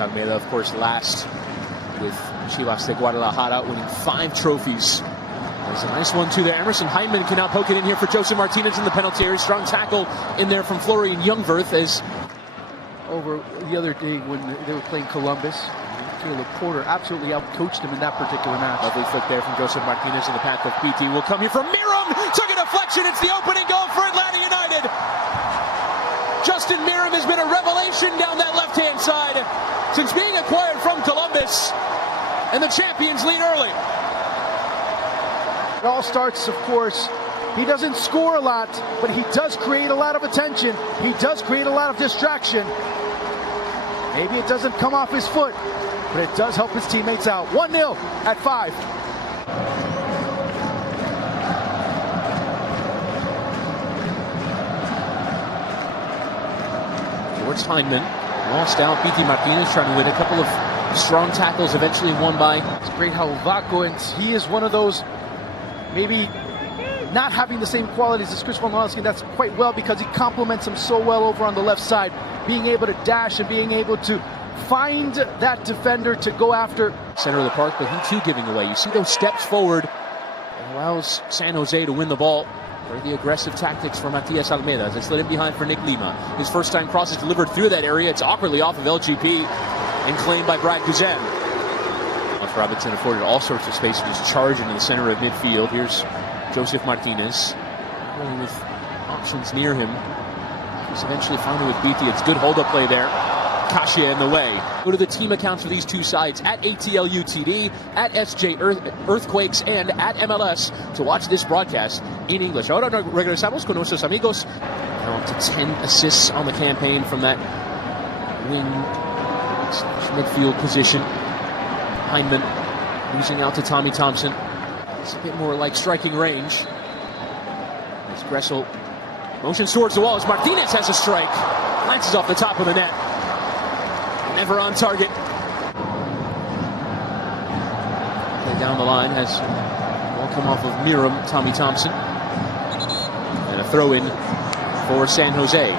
Almeida, of course, last with Chivas de Guadalajara, winning 5 trophies. There's a nice one, too, there. Emerson Hyndman can now poke it in here for Josef Martinez in the penalty area. Strong tackle in there from Florian Ljungwirth as... Over the other day when they were playing Columbus, Caleb Porter absolutely outcoached him in that particular match. Lovely flick there from Josef Martinez in the path of PT. Will come here from Miram. Took a deflection. It's the opening goal for Atlanta United. Justin Miram has been a revelation down that left-hand side since being acquired from Columbus. And the champions lead early. It all starts, of course, he doesn't score a lot, but he does create a lot of attention. He does create a lot of distraction. Maybe it doesn't come off his foot, but it does help his teammates out. 1-0 at 5. George Hyndman lost out. PT Martinez trying to win a couple of strong tackles, eventually won by... It's great how Vaco, and he is one of those, maybe not having the same qualities as Chris Wondolowski. That's quite well because he complements him so well over on the left side, being able to dash and being able to find that defender to go after. Center of the park, but he too giving away. You see those steps forward. It allows San Jose to win the ball. Very the aggressive tactics for Matias Almeida as they slid in behind for Nick Lima. His first time cross is delivered through that area. It's awkwardly off of LGP and claimed by Brad Guzan. Robinson afforded all sorts of space to just charge into the center of midfield. Here's Josef Martinez with options near him. He's eventually found with BT. It's good hold-up play there. Kasia in the way. Go to the team accounts for these two sides at ATLUTD, at SJ Earthquakes, and at MLS to watch this broadcast in English. Ahora regresamos con nuestros amigos. Now up to 10 assists on the campaign from that wing/midfield position. Hyndman losing out to Tommy Thompson. It's a bit more like striking range. As Gressel motions towards the wall as Martinez has a strike. Glances off the top of the net. Never on target. Play down the line has ball come off of Miram, Tommy Thompson. And a throw in for San Jose.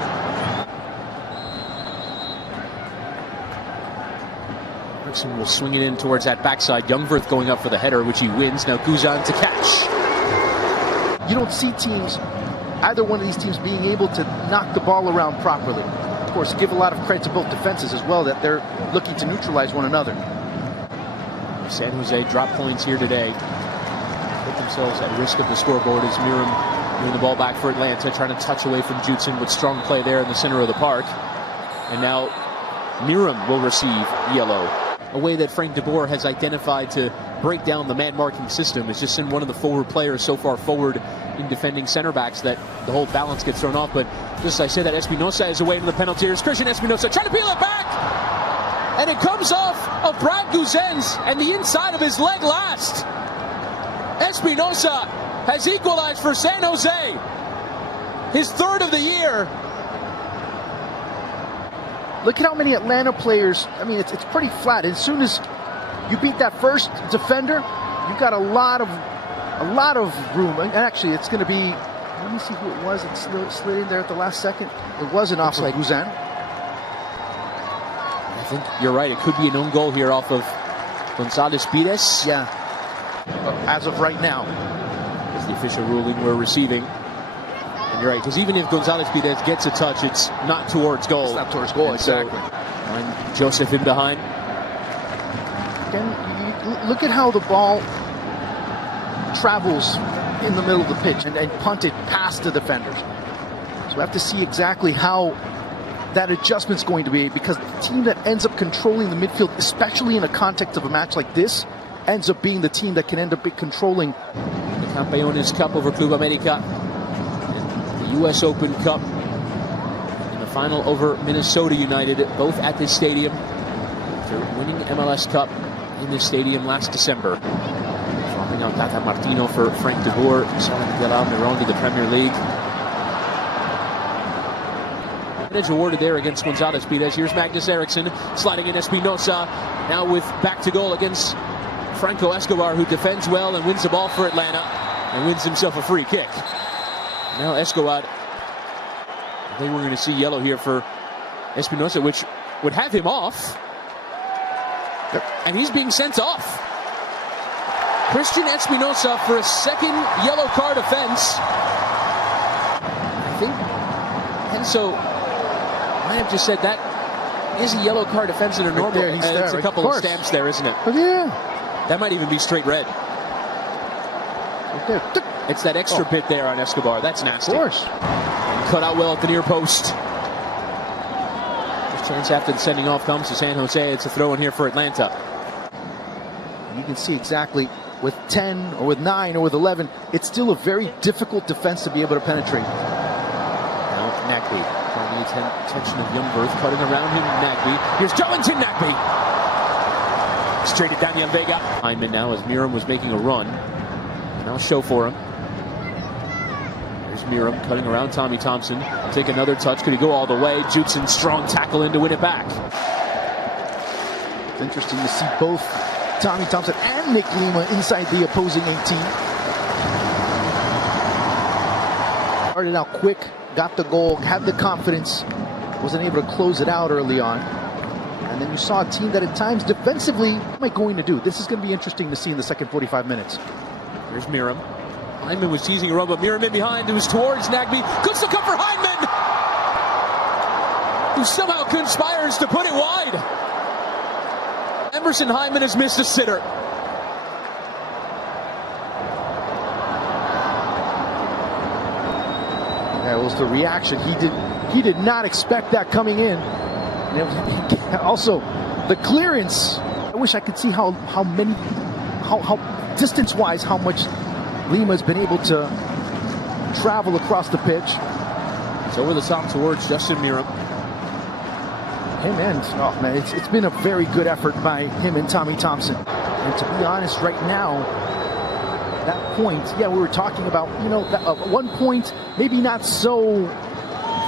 Will swing it in towards that backside. Ljungwirth going up for the header, which he wins. Now Guzan to catch. You don't see teams, either one of these teams, being able to knock the ball around properly. Of course, give a lot of credit to both defenses as well, that they're looking to neutralize one another. San Jose drop points here today. Put themselves at risk of the scoreboard as Miram moving the ball back for Atlanta, trying to touch away from Jutson with strong play there in the center of the park. And now Miram will receive yellow. A way that Frank de Boer has identified to break down the man-marking system is just send one of the forward players so far forward in defending center backs that the whole balance gets thrown off. But just as I said, that Espinosa is away into the penalty area. Christian Espinosa trying to peel it back, and it comes off of Brad Guzan's and the inside of his leg last. Espinosa has equalized for San Jose, his 3rd of the year. Look at how many Atlanta players, I mean, it's pretty flat. As soon as you beat that first defender, you've got a lot of room. And actually, it's going to be, let me see who it was. It slid in there at the last second. It wasn't off of Guzan. I think you're right. It could be an own goal here off of Gonzalez Pires. Yeah, as of right now. Is the official ruling we're receiving. And you're right, because even if Gonzalez Pires gets a touch, it's not towards goal. It's not towards goal, exactly. And Josef in behind. Again, look at how the ball travels in the middle of the pitch and punted past the defenders. So we have to see exactly how that adjustment's going to be, because the team that ends up controlling the midfield, especially in a context of a match like this, ends up being the team that can end up controlling the Campeones Cup over Club America. U.S. Open Cup in the final over Minnesota United, both at this stadium. After winning MLS Cup in this stadium last December. Dropping out Tata Martino for Frank de Boer, selling Miguel Almiron to the Premier League. Edge awarded there against Gonzalez Pires. Here's Magnus Eriksson sliding in Espinosa. Now with back to goal against Franco Escobar, who defends well and wins the ball for Atlanta and wins himself a free kick. Now Escobar, I think we're going to see yellow here for Espinosa, which would have him off. And he's being sent off. Christian Espinosa for a second yellow card offense. I think Enzo might have just said that is a yellow card offense in a normal. There, it's a couple of stamps there, isn't it? But yeah. That might even be straight red. Right there. It's that extra bit there on Escobar. That's nasty. Of course. Cut out well at the near post. First chance after the sending off comes to San Jose. It's a throw in here for Atlanta. You can see exactly with 10 or with 9 or with 11, it's still a very difficult defense to be able to penetrate. Now Nagbe trying the attention of Youngberth, cutting around him. Nagbe. Here's Joelinton Nagbe. Straight at Daniel Vega. Hyman now as Miram was making a run. Now show for him. There's Miram cutting around Tommy Thompson. Take another touch. Could he go all the way? Judson strong tackle in to win it back. It's interesting to see both Tommy Thompson and Nick Lima inside the opposing 18. Started out quick, got the goal, had the confidence, wasn't able to close it out early on. And then you saw a team that at times defensively, what am I going to do? This is going to be interesting to see in the second 45 minutes. Here's Miram. Hyman was teasing a run, but Miram in behind. It was towards Nagbe. Good still come for Hyman, who somehow conspires to put it wide. Emerson Hyman has missed a sitter. That was the reaction. He did not expect that coming in. And also, the clearance. I wish I could see how distance-wise, how much Lima's been able to travel across the pitch. It's over the top towards Justin Miram. Hey man, it's been a very good effort by him and Tommy Thompson. And to be honest, right now, that point, yeah, we were talking about, at one point, maybe not so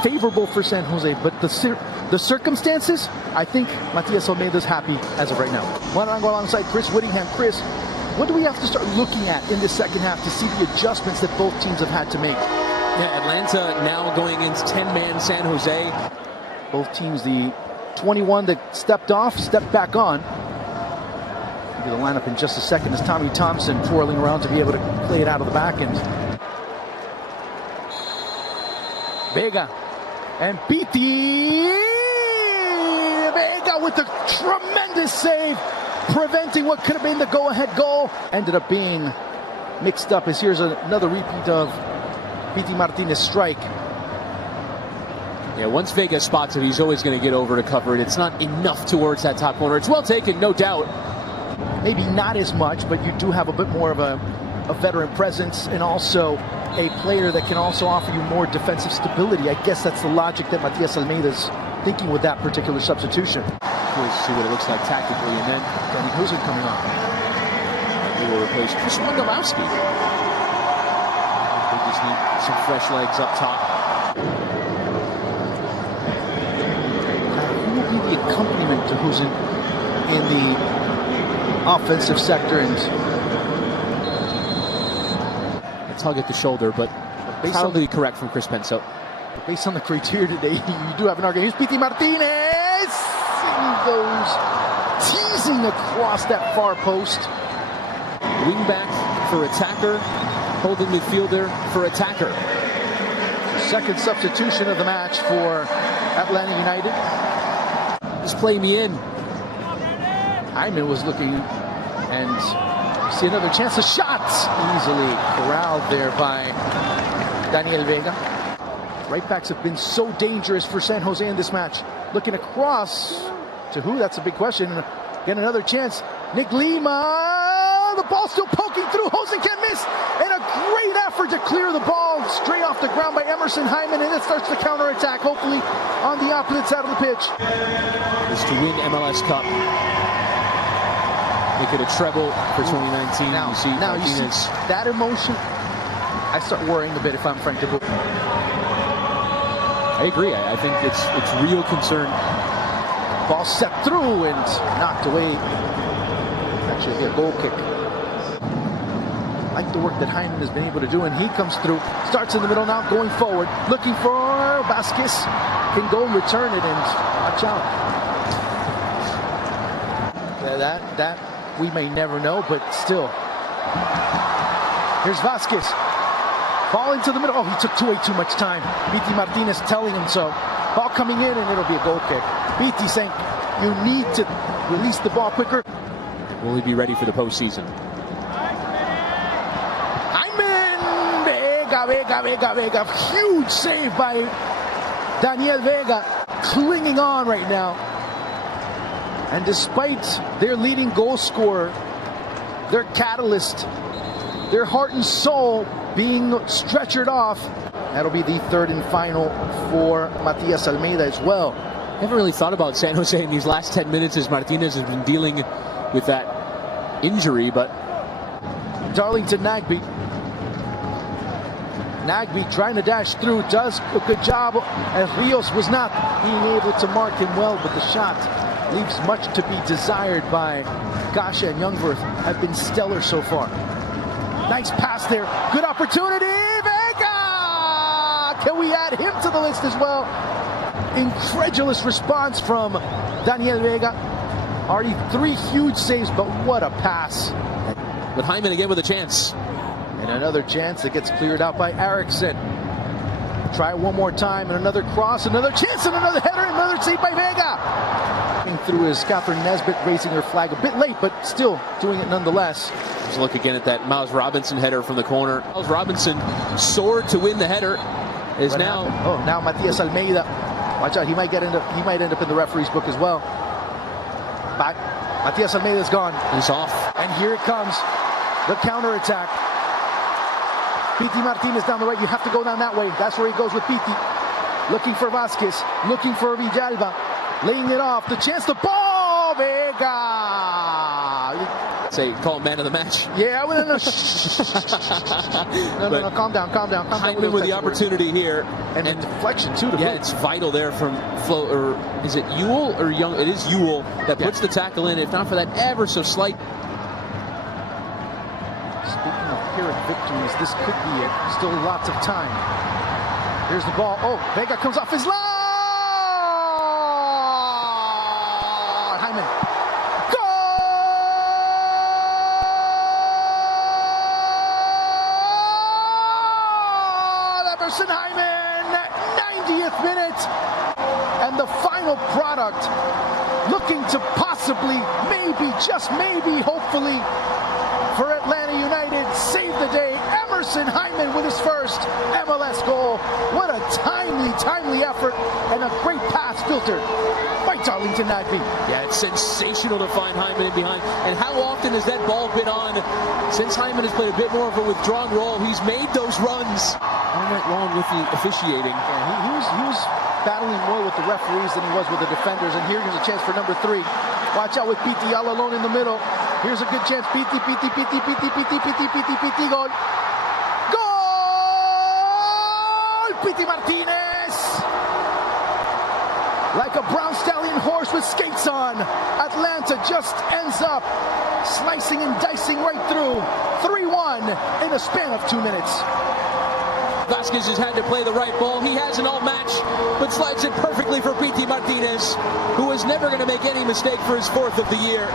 favorable for San Jose, but the circumstances, I think Matias Almeida's happy as of right now. Juan go alongside Chris Whittingham. Chris, what do we have to start looking at in the second half to see the adjustments that both teams have had to make? Yeah, Atlanta now going against 10-man San Jose. Both teams, the 21 that stepped off, stepped back on. We'll get the lineup in just a second as Tommy Thompson twirling around to be able to play it out of the back end. Vega and Piti. Vega with a tremendous save, preventing what could have been the go-ahead goal. Ended up being mixed up as here's another repeat of Piti Martinez strike. Yeah, once Vega spots it, he's always going to get over to cover it. It's not enough towards that top corner. It's well taken, no doubt. Maybe not as much, but you do have a bit more of a veteran presence and also a player that can also offer you more defensive stability. I guess that's the logic that Matias Almeida's thinking with that particular substitution. We'll see what it looks like tactically, and then Danny Hosen coming on. He will replace Chris Wondolowski. They just need some fresh legs up top. Who will be the accompaniment to Hosen in the offensive sector? And a tug at the shoulder, but probably correct from Chris Penso. Based on the criteria today, you do have an argument. Here's Piti Martinez. He goes teasing across that far post. Wing back for attacker, holding midfielder for attacker. Second substitution of the match for Atlanta United. Just play me in. Hyman was looking, and see another chance. A shot easily corralled there by Daniel Vega. Right backs have been so dangerous for San Jose in this match. Looking across to who? That's a big question. Get another chance. Nick Lima. The ball still poking through. Hosen can't miss. And a great effort to clear the ball straight off the ground by Emerson Hyman. And it starts the counterattack, hopefully on the opposite side of the pitch. Is to win MLS Cup. Make it a treble for 2019. Now, you see Martinez. That emotion. I start worrying a bit if I'm Frank de Boer. I agree. I think it's real concern. Ball set through and knocked away. Actually, a goal kick. I like the work that Hyman has been able to do, and he comes through. Starts in the middle now, going forward, looking for Vasquez. Can go return it and watch out. Yeah, That we may never know, but still. Here's Vasquez. Ball into the middle. Oh, he took way too much time. Pity Martinez telling him so. Ball coming in, and it'll be a goal kick. Pity saying, you need to release the ball quicker. Will he be ready for the postseason? Hyman! Vega. Huge save by Daniel Vega. Clinging on right now. And despite their leading goal scorer, their catalyst, their heart and soul being stretchered off, that'll be the third and final for Matias Almeida as well. I haven't really thought about San Jose in these last 10 minutes as Martinez has been dealing with that injury, but Darlington Nagbe trying to dash through, does a good job, as Rios was not being able to mark him well, but the shot leaves much to be desired by Gasha, and Youngworth have been stellar so far. Nice pass there, good opportunity, Vega! Can we add him to the list as well? Incredulous response from Daniel Vega. Already 3 huge saves, but what a pass. But Hyman again with a chance. And another chance that gets cleared out by Eriksson. Try one more time, and another cross, another chance, and another header, and another save by Vega. Through is Catherine Nesbitt, raising her flag a bit late, but still doing it nonetheless. Let's look again at that Miles Robinson header from the corner. Miles Robinson soared to win the header. Now Matias Almeida. Watch out, he might end up in the referee's book as well. But Matias Almeida's gone. He's off. And here it comes, the counterattack. Pity Martinez down the right. You have to go down that way. That's where he goes with Pity. Looking for Vasquez. Looking for Villalba. Laying it off. The chance. The ball. Vega. Say, call him man of the match. Yeah, well, no. Calm down. Hyman with the opportunity here. And the deflection, too. Yeah, it's vital there from Flo. Or is it Ewell or Young? It is Ewell that puts the tackle in. If not for that ever so slight. Speaking of Pyrrhic victories, this could be it. Still lots of time. Here's the ball. Oh, Vega comes off his line. Hyman. Goal! Emerson Hyman, 90th minute. And the final product, looking to possibly, maybe, just maybe, hopefully, for Atlanta United, save the day. Emerson Hyman with his first MLS goal. What a timely effort, and a great pass filtered by Darlington Nagbe. Yeah, it's sensational to find Hyman in behind. And how often has that ball been on? Since Hyman has played a bit more of a withdrawn role, he's made those runs. What went wrong with the officiating? Yeah, he was battling more with the referees than he was with the defenders. And here's a chance for number 3. Watch out with Pity all alone in the middle. Here's a good chance. Pity, goal. Goal! Pity Martinez! Like a brown stallion horse with skates on, Atlanta just ends up slicing and dicing right through. 3-1 in a span of 2 minutes. Vasquez has had to play the right ball. He has an all-match, but slides it perfectly for Pity Martinez, who is never going to make any mistake for his 4th of the year.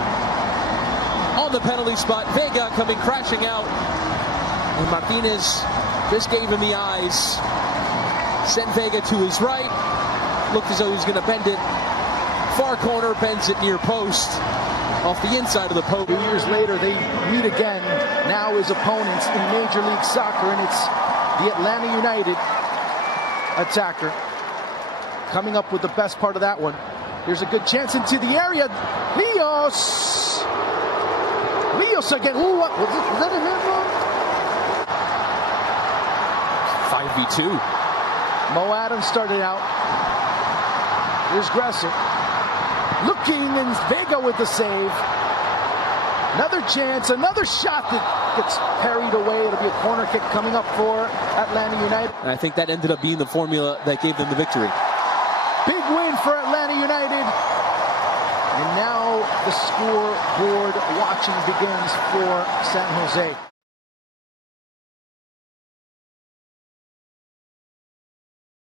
On the penalty spot, Vega coming crashing out. And Martinez just gave him the eyes. Sent Vega to his right. Looked as though he was going to bend it. Far corner, bends it near post. Off the inside of the post. 2 years later, they meet again. Now as opponents in Major League Soccer, and it's the Atlanta United attacker coming up with the best part of that one. Here's a good chance into the area. Rios again. Ooh, was that a handball? 5v2. Mo Adams started out. Here's Gresser. Looking, and Vega with the save. Another chance, another shot that gets parried away. It'll be a corner kick coming up for Atlanta United. And I think that ended up being the formula that gave them the victory. Big win for Atlanta United. And now the scoreboard watching begins for San Jose.